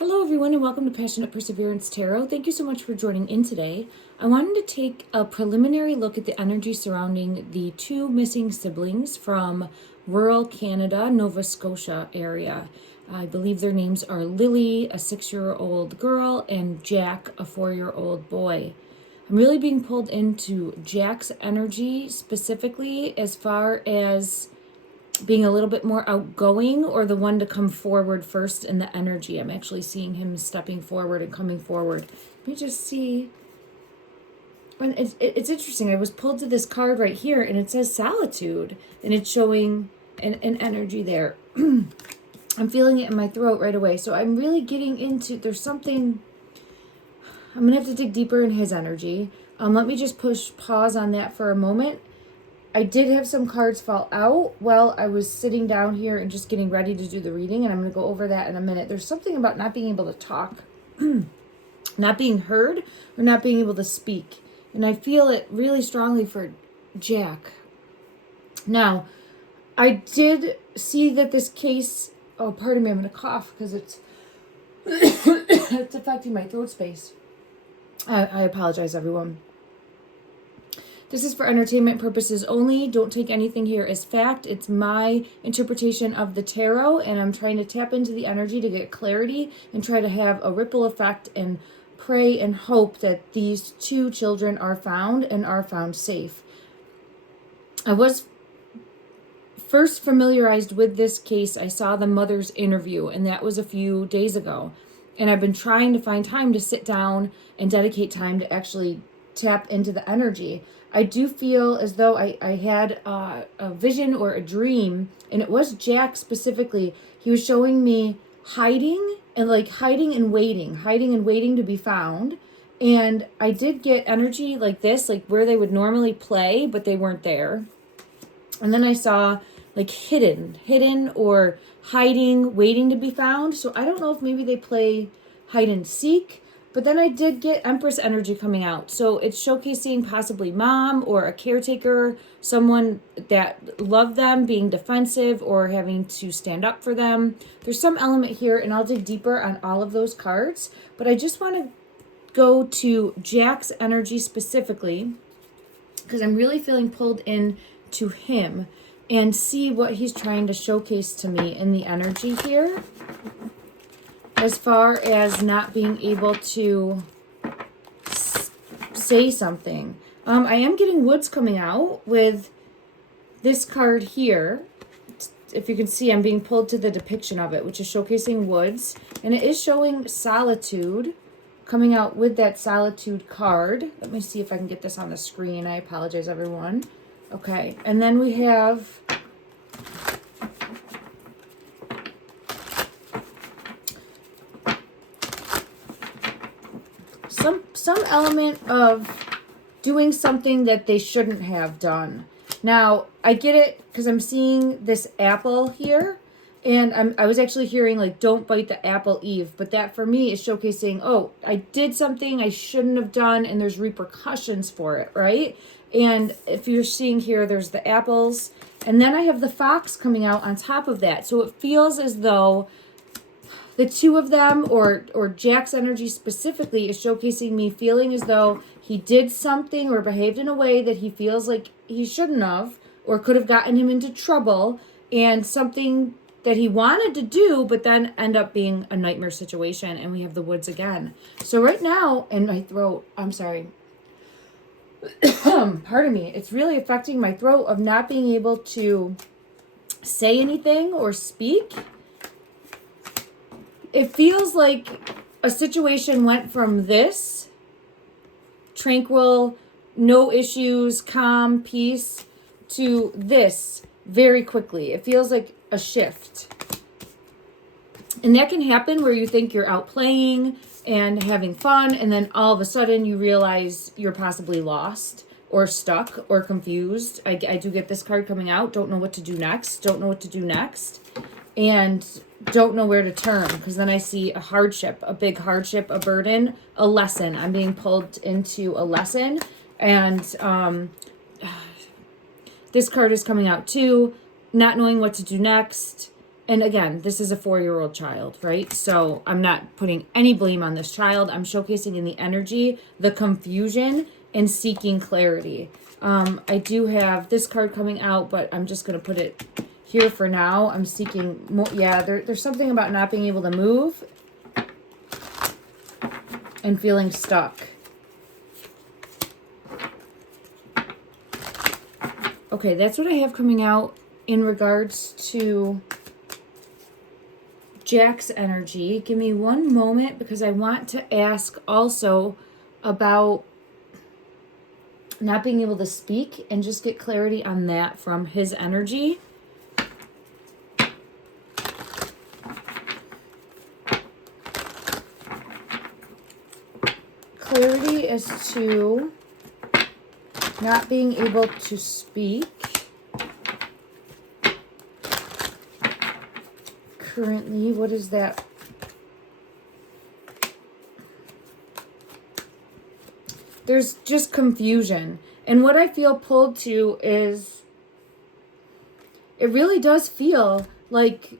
Hello everyone and welcome to Passionate Perseverance Tarot. Thank you so much for joining in today. I wanted to take a preliminary look at the energy surrounding the two missing siblings from rural Canada, Nova Scotia area. I believe their names are Lily, a 6-year-old girl, and Jack, a 4-year-old boy. I'm really being pulled into Jack's energy specifically as far as being a little bit more outgoing or the one to come forward first in the energy. I'm actually seeing him stepping forward and coming forward. Let me just see. And it's interesting. I was pulled to this card right here and it says solitude and it's showing an energy there. I'm feeling it in my throat right away. So I'm really getting into, there's something, I'm going to have to dig deeper in his energy. Let me just push pause on that for a moment. I did have some cards fall out while I was sitting down here and just getting ready to do the reading, and I'm going to go over that in a minute. There's something about not being able to talk, not being heard, or not being able to speak. And I feel it really strongly for Jack. Now, I did see that this case, oh, pardon me, I'm going to cough because it's, it's affecting my throat space. I apologize, everyone. This is for entertainment purposes only. Don't take anything here as fact. It's my interpretation of the tarot, and I'm trying to tap into the energy to get clarity and try to have a ripple effect and pray and hope that these two children are found and are found safe. I was first familiarized with this case. I saw the mother's interview, and that was a few days ago. And I've been trying to find time to sit down and dedicate time to actually tap into the energy. I do feel as though I had a vision or a dream, and it was Jack specifically. He was showing me hiding and waiting to be found. And I did get energy like this, like where they would normally play, but they weren't there. And then I saw like hidden or hiding, waiting to be found. So I don't know if maybe they play hide and seek. But then I did get Empress energy coming out. So it's showcasing possibly mom or a caretaker, someone that loved them, being defensive or having to stand up for them. There's some element here, and I'll dig deeper on all of those cards. But I just want to go to Jack's energy specifically because I'm really feeling pulled in to him and see what he's trying to showcase to me in the energy here. As far as not being able to say something. I am getting woods coming out with this card here. If you can see, I'm being pulled to the depiction of it, which is showcasing woods. And it is showing solitude coming out with that solitude card. Let me see if I can get this on the screen. I apologize, everyone. Okay, and then we have some element of doing something that they shouldn't have done. Now, I get it because I'm seeing this apple here, and I was actually hearing like, don't bite the apple, Eve. But that for me is showcasing, oh, I did something I shouldn't have done, and there's repercussions for it, right? And if you're seeing here, there's the apples, and then I have the fox coming out on top of that. So it feels as though the two of them, or Jack's energy specifically, is showcasing me feeling as though he did something or behaved in a way that he feels like he shouldn't have, or could have gotten him into trouble, and something that he wanted to do, but then end up being a nightmare situation. And we have the woods again. So right now, in my throat, I'm sorry, pardon me, it's really affecting my throat of not being able to say anything or speak. It feels like a situation went from this tranquil, no issues, calm, peace, to this very quickly. It feels like a shift. And that can happen where you think you're out playing and having fun, and then all of a sudden you realize you're possibly lost or stuck or confused. I do get this card coming out. Don't know what to do next. And don't know where to turn, because then I see a hardship, a big hardship, a burden, a lesson. I'm being pulled into a lesson, and this card is coming out too, not knowing what to do next, and again, this is a 4-year-old child, right? So I'm not putting any blame on this child. I'm showcasing in the energy, the confusion, and seeking clarity. I do have this card coming out, but I'm just going to put it here for now. I'm seeking more. Yeah, there's something about not being able to move and feeling stuck. Okay, that's what I have coming out in regards to Jack's energy. Give me one moment because I want to ask also about not being able to speak and just get clarity on that from his energy. Clarity as to not being able to speak. Currently, what is that? There's just confusion. And what I feel pulled to is, it really does feel like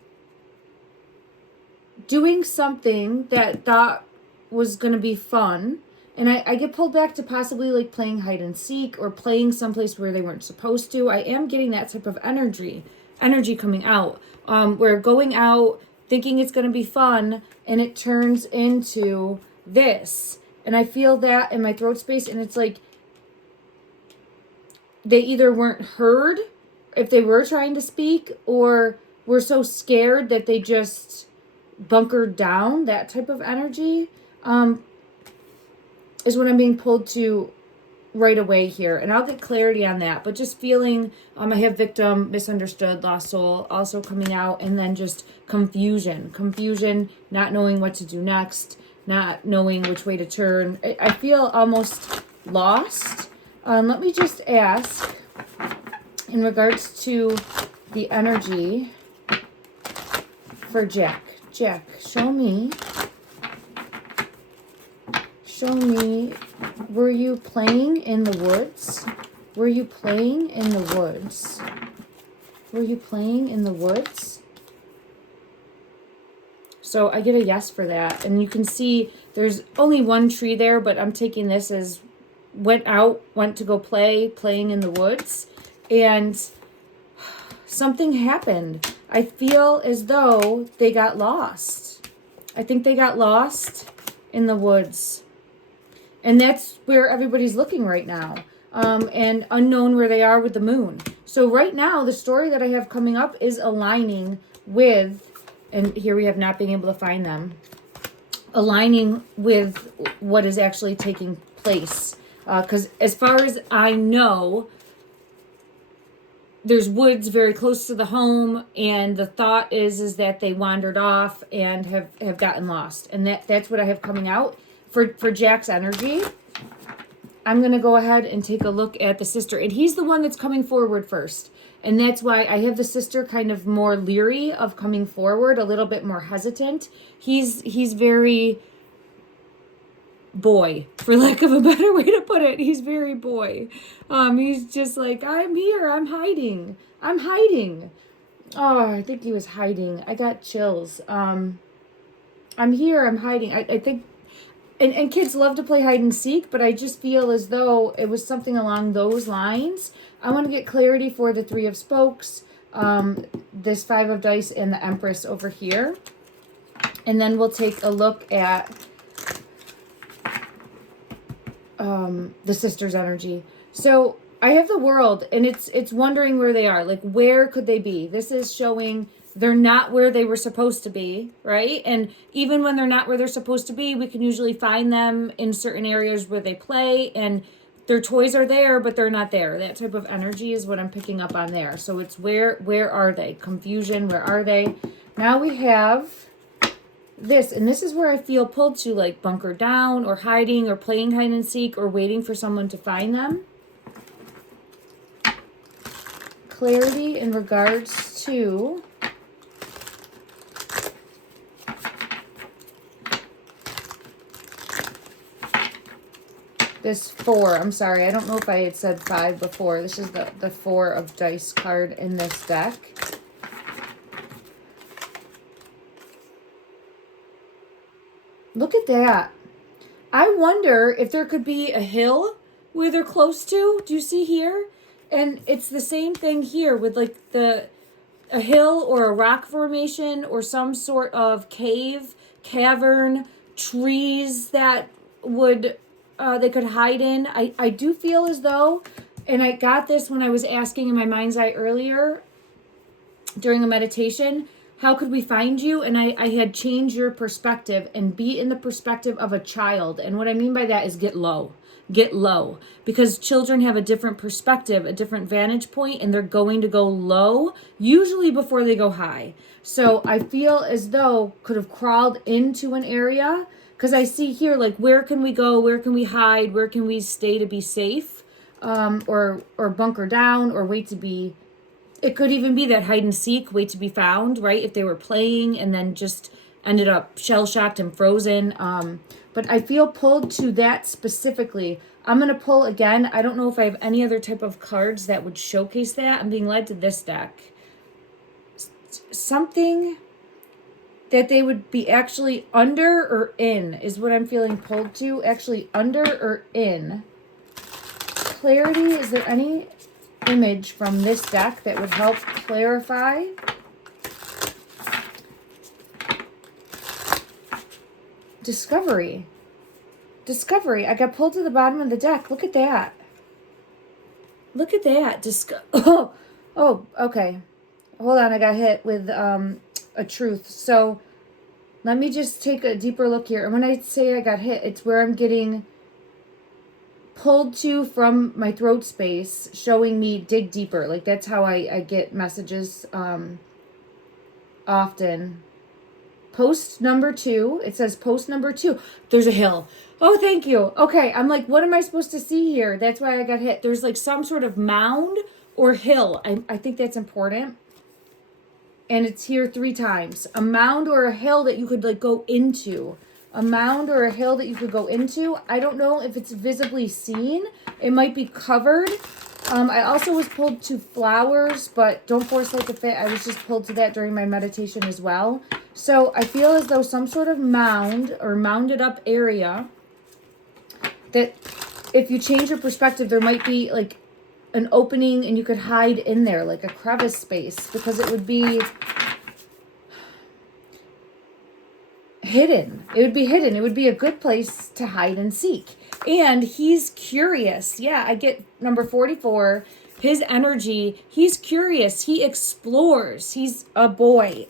doing something that thought was going to be fun. And I get pulled back to possibly like playing hide and seek or playing someplace where they weren't supposed to. I am getting that type of energy coming out. We're going out thinking it's going to be fun and it turns into this. And I feel that in my throat space, and it's like they either weren't heard if they were trying to speak, or were so scared that they just bunkered down. That type of energy is what I'm being pulled to right away here. And I'll get clarity on that. But just feeling, I have victim, misunderstood, lost soul also coming out. And then just confusion, not knowing what to do next, not knowing which way to turn. I feel almost lost. Let me just ask, in regards to the energy for Jack. Jack, show me, were you playing in the woods? Were you playing in the woods? Were you playing in the woods? So I get a yes for that. And you can see there's only one tree there, but I'm taking this as went to go playing in the woods. And something happened. I feel as though they got lost. I think they got lost in the woods. And that's where everybody's looking right now. And unknown where they are with the moon. So right now, the story that I have coming up is aligning with, and here we have not being able to find them, aligning with what is actually taking place. Because as far as I know, there's woods very close to the home, and the thought is that they wandered off and have gotten lost. And that's what I have coming out. For Jack's energy, I'm going to go ahead and take a look at the sister. And he's the one that's coming forward first. And that's why I have the sister kind of more leery of coming forward, a little bit more hesitant. He's very boy, for lack of a better way to put it. He's very boy. He's just like, I'm here, I'm hiding. Oh, I think he was hiding. I got chills. I'm here, I'm hiding. I think, and kids love to play hide and seek, but I just feel as though it was something along those lines. I want to get clarity for the Three of Spokes, this Five of Dice, and the Empress over here. And then we'll take a look at the sister's energy. So I have the World, and it's wondering where they are. Like, where could they be? This is showing they're not where they were supposed to be, right? And even when they're not where they're supposed to be, we can usually find them in certain areas where they play, and their toys are there, but they're not there. That type of energy is what I'm picking up on there. So it's where are they? Confusion, where are they? Now we have this, and this is where I feel pulled to, like, bunker down or hiding or playing hide and seek or waiting for someone to find them. Clarity in regards to this 4. I'm sorry, I don't know if I had said 5 before. This is the 4 of Dice card in this deck. Look at that. I wonder if there could be a hill where they're close to. Do you see here? And it's the same thing here with like a hill or a rock formation or some sort of cave, cavern, trees that would they could hide in. I do feel as though, and I got this when I was asking in my mind's eye earlier during a meditation, how could we find you? And I had changed your perspective and be in the perspective of a child. And what I mean by that is get low. Get low. Because children have a different perspective, a different vantage point, and they're going to go low, usually before they go high. So I feel as though could have crawled into an area, because I see here, like, where can we go? Where can we hide? Where can we stay to be safe? Or bunker down, or wait to be... It could even be that hide and seek, wait to be found, right? If they were playing and then just ended up shell-shocked and frozen. But I feel pulled to that specifically. I'm going to pull again. I don't know if I have any other type of cards that would showcase that. I'm being led to this deck. Something that they would be actually under or in is what I'm feeling pulled to. Actually under or in. Clarity, is there any image from this deck that would help clarify? Discovery. Discovery. I got pulled to the bottom of the deck. Look at that. Look at that. Oh, okay. Hold on. I got hit with a truth. So let me just take a deeper look here. And when I say I got hit, it's where I'm getting pulled to from my throat space, showing me dig deeper. Like that's how I get messages often. Post number 2. It says post number 2. There's a hill. Oh, thank you. Okay, I'm like, what am I supposed to see here? That's why I got hit. There's like some sort of mound or hill. I think that's important. And it's here 3 times. A mound or a hill that you could like go into. A mound or a hill that you could go into. I don't know if it's visibly seen. It might be covered. I also was pulled to flowers, but don't force like a fit. I was just pulled to that during my meditation as well. So I feel as though some sort of mound or mounded up area that if you change your perspective, there might be like an opening and you could hide in there, like a crevice space, because it would be hidden. It would be hidden. It would be a good place to hide and seek. And he's curious. Yeah, I get number 44. His energy, he's curious. He explores. He's a boy's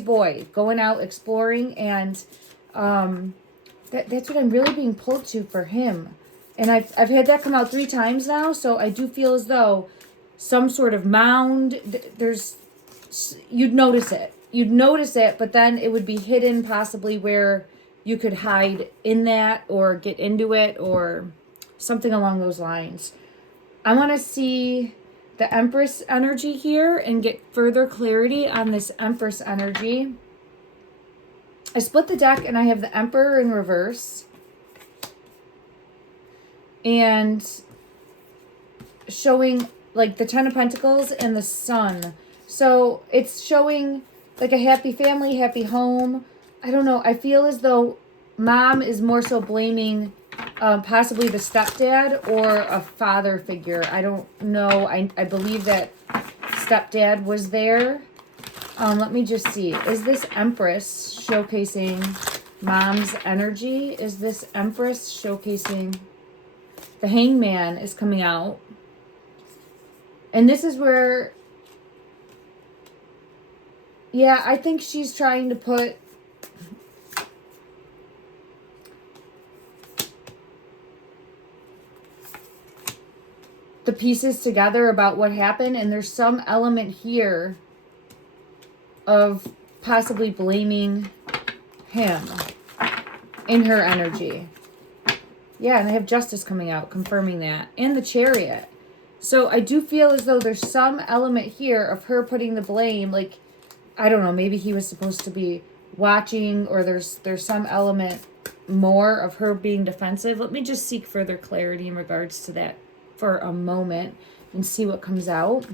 boy, going out exploring. And that's what I'm really being pulled to for him. And I've had that come out 3 times now. So I do feel as though some sort of mound, you'd notice it. You'd notice it, but then it would be hidden possibly where you could hide in that or get into it or something along those lines. I want to see the Empress energy here and get further clarity on this Empress energy. I split the deck and I have the Emperor in reverse. And showing like the 10 of Pentacles and the Sun. So it's showing like a happy family, happy home. I don't know. I feel as though mom is more so blaming possibly the stepdad or a father figure. I don't know. I believe that stepdad was there. Let me just see. Is this Empress showcasing mom's energy? Is this Empress showcasing... The Hangman is coming out. And this is where... Yeah, I think she's trying to put... the pieces together about what happened. And there's some element here of possibly blaming him in her energy. Yeah, and I have Justice coming out, confirming that. And the Chariot. So I do feel as though there's some element here of her putting the blame. Like, I don't know, maybe he was supposed to be watching, or there's some element more of her being defensive. Let me just seek further clarity in regards to that for a moment and see what comes out.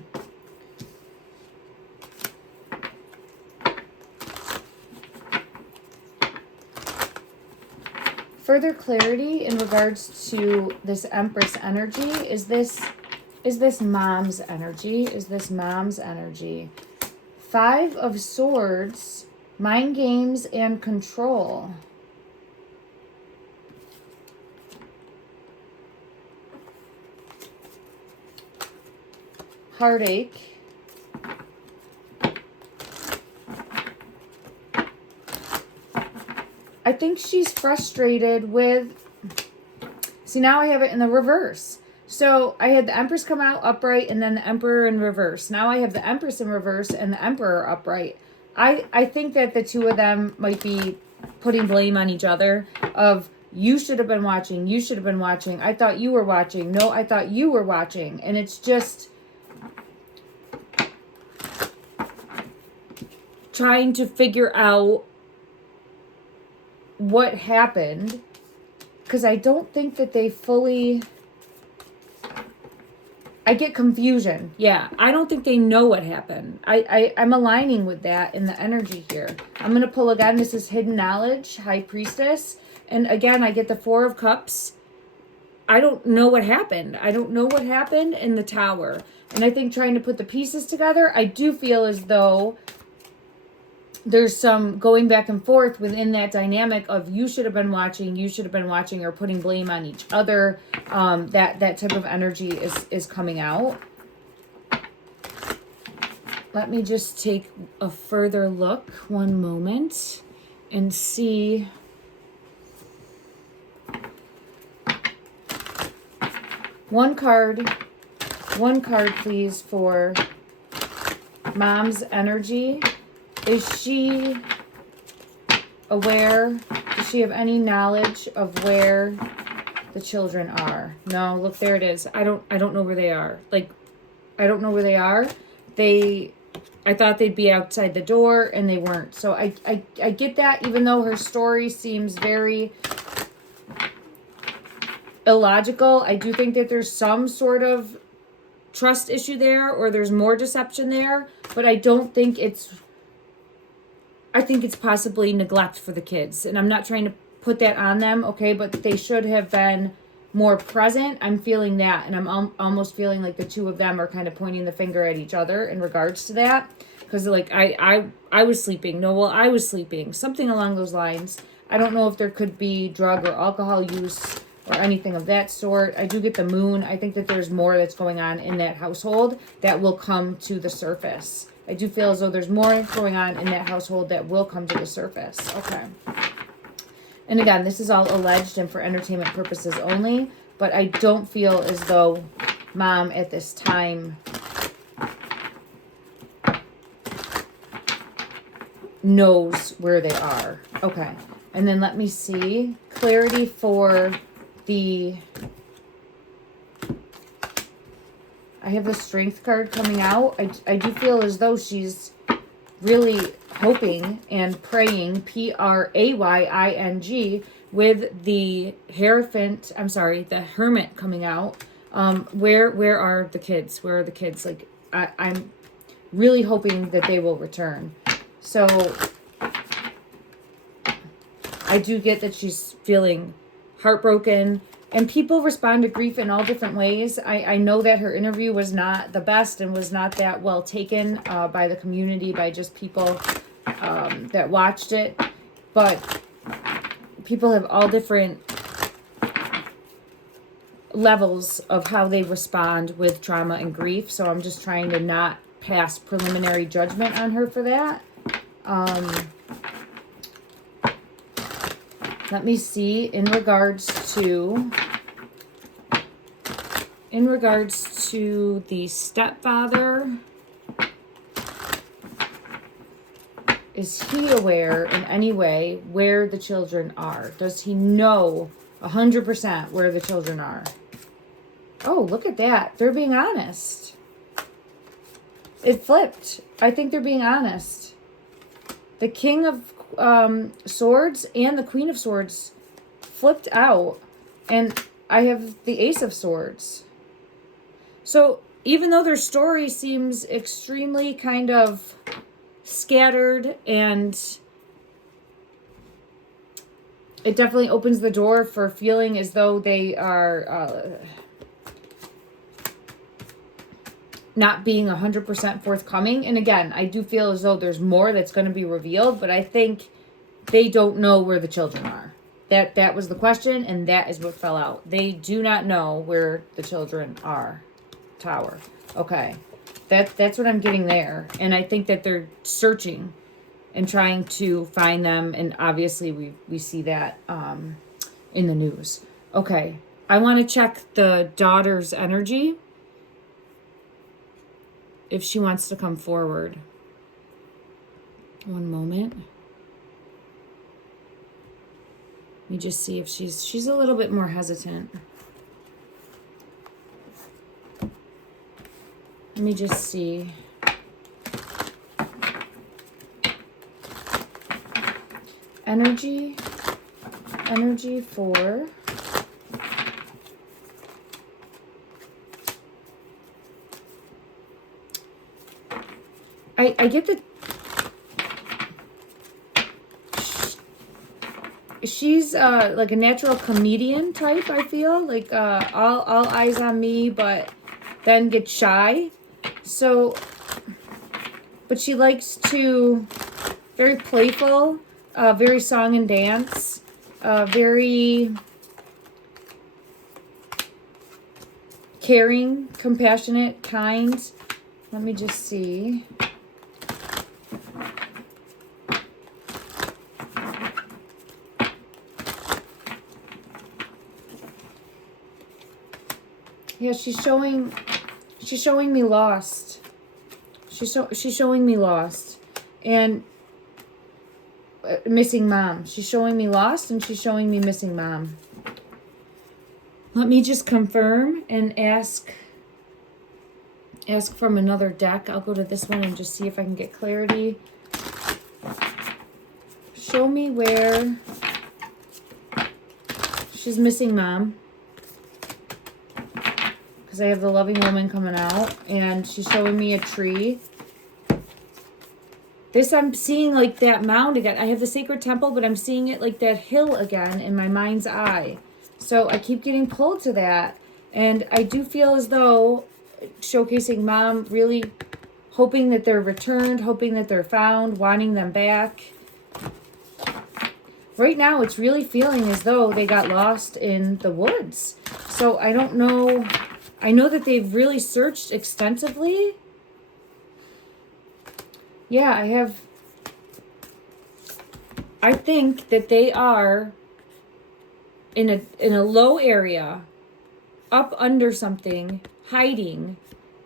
further clarity in regards to this Empress energy. Is this mom's energy? Is this mom's energy? 5 of Swords, mind games and control. Heartache. I think she's frustrated with, see, now I have it in the reverse. So I had the Empress come out upright and then the Emperor in reverse. Now I have the Empress in reverse and the Emperor upright. I think that the two of them might be putting blame on each other of, you should have been watching. You should have been watching. I thought you were watching. No, I thought you were watching. And it's just trying to figure out what happened, because I don't think that they fully, I get confusion. Yeah, I don't think they know what happened. I'm aligning with that in the energy here. I'm going to pull again. This is Hidden Knowledge, High Priestess. And again, I get the 4 of Cups. I don't know what happened. I don't know what happened in the Tower. And I think trying to put the pieces together, I do feel as though there's some going back and forth within that dynamic of, you should have been watching, or putting blame on each other. That type of energy is coming out. Let me just take a further look, one moment, and see. One card, please, for mom's energy. Is she aware? Does she have any knowledge of where the children are? No, look, there it is. I don't know where they are. Like, I don't know where they are. I thought they'd be outside the door and they weren't. So I get that, even though her story seems very illogical. I do think that there's some sort of trust issue there, or there's more deception there, but I don't think it's, I think it's possibly neglect for the kids. And I'm not trying to put that on them, okay? But they should have been more present. I'm feeling that. And I'm almost feeling like the two of them are kind of pointing the finger at each other in regards to that. Because like, I was sleeping. No, well, I was sleeping. Something along those lines. I don't know if there could be drug or alcohol use or anything of that sort. I do get the Moon. I think that there's more that's going on in that household that will come to the surface. I do feel as though there's more going on in that household that will come to the surface. Okay. And again, this is all alleged and for entertainment purposes only, but I don't feel as though mom at this time knows where they are. Okay. And then let me see. Clarity for the... I have the Strength card coming out. I do feel as though she's really hoping and praying, Praying, with the Hierophant, I'm sorry, the Hermit coming out. Where are the kids? Where are the kids? Like, I'm really hoping that they will return. So I do get that she's feeling heartbroken. And people respond to grief in all different ways. I know that her interview was not the best and was not that well taken by the community, by just people that watched it. But people have all different levels of how they respond with trauma and grief. So I'm just trying to not pass preliminary judgment on her for that. Let me see, in regards to the stepfather, is he aware in any way where the children are? Does he know 100% where the children are? Oh, look at that. They're being honest. It flipped. I think they're being honest. The King of Swords and the Queen of Swords flipped out, and I have the Ace of Swords. So even though their story seems extremely kind of scattered and it definitely opens the door for feeling as though they are not being 100% forthcoming. And again, I do feel as though there's more that's going to be revealed, but I think they don't know where the children are. That was the question, and that is what fell out. They do not know where the children are. Tower. Okay. That's what I'm getting there. And I think that they're searching and trying to find them. And obviously we see that in the news. Okay. I want to check the daughter's energy. If she wants to come forward. One moment. Let me just see if she's a little bit more hesitant. Let me just see. Energy for I get that she's like a natural comedian type, I feel. Like all eyes on me, but then get shy. So, but she likes to, very playful, very song and dance, very caring, compassionate, kind. Let me just see. Yeah, she's showing me lost. She's showing me lost. And missing mom. She's showing me lost, and she's showing me missing mom. Let me just confirm and ask from another deck. I'll go to this one and just see if I can get clarity. Show me where she's missing mom. I have the loving woman coming out, and she's showing me a tree. This, I'm seeing like that mound again. I have the sacred temple, but I'm seeing it like that hill again in my mind's eye. So I keep getting pulled to that. And I do feel as though showcasing mom, really hoping that they're returned, hoping that they're found, wanting them back. Right now, it's really feeling as though they got lost in the woods. So I don't know. I know that they've really searched extensively. Yeah, I think that they are in a low area, up under something, hiding,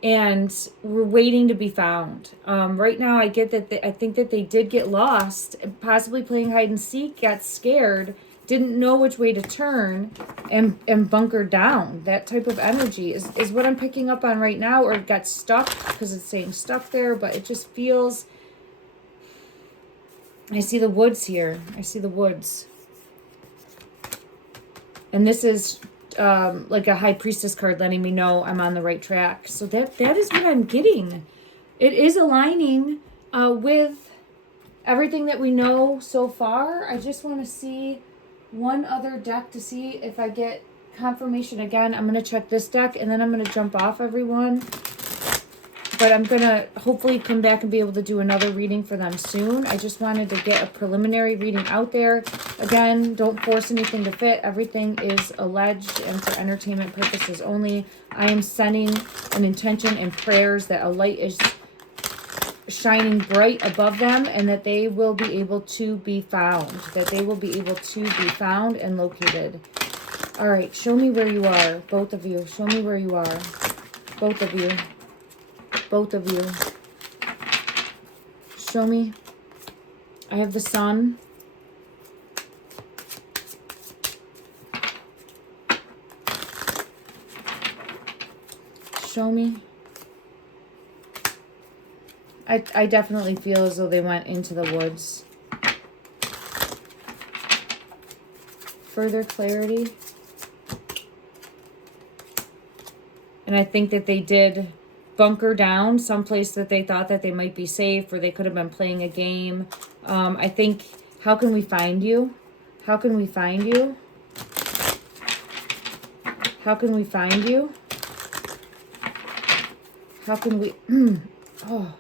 and we're waiting to be found. Right now, I get that I think that they did get lost, possibly playing hide and seek, got scared, didn't know which way to turn, and bunkered down. That type of energy is what I'm picking up on right now, or got stuck, because it's saying stuck there, but it just feels... I see the woods here. I see the woods. And this is like a high priestess card letting me know I'm on the right track. So that is what I'm getting. It is aligning with everything that we know so far. I just want to see one other deck to see if I get confirmation again. I'm going to check this deck, and then I'm going to jump off everyone. But I'm going to hopefully come back and be able to do another reading for them soon. I just wanted to get a preliminary reading out there. Again, don't force anything to fit. Everything is alleged and for entertainment purposes only. I am sending an intention and prayers that a light is shining bright above them, and that they will be able to be found. That they will be able to be found and located. All right, show me where you are, both of you. Show me where you are, both of you. Both of you. Show me. I have the sun. Show me. I definitely feel as though they went into the woods. Further clarity. And I think that they did bunker down someplace that they thought that they might be safe, or they could have been playing a game. I think, how can we find you? How can we find you? How can we find you? How can we... oh,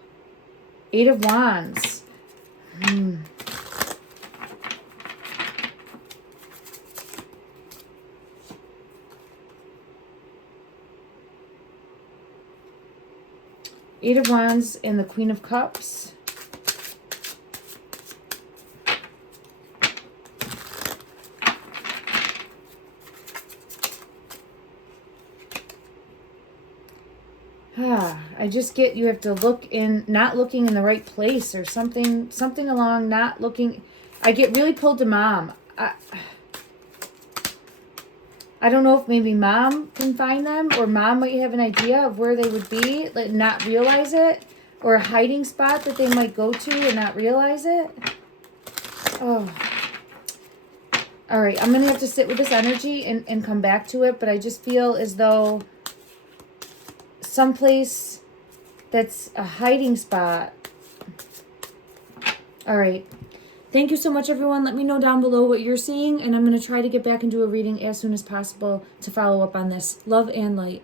8 of Wands. Eight of Wands and the Queen of Cups. I just get you have to look in, not looking in the right place or something along not looking. I get really pulled to mom. I don't know if maybe mom can find them or mom might have an idea of where they would be, like not realize it, or a hiding spot that they might go to and not realize it. Oh. All right, I'm going to have to sit with this energy and come back to it, but I just feel as though someplace that's a hiding spot. All right. Thank you so much, everyone. Let me know down below what you're seeing, and I'm going to try to get back and do a reading as soon as possible to follow up on this. Love and light.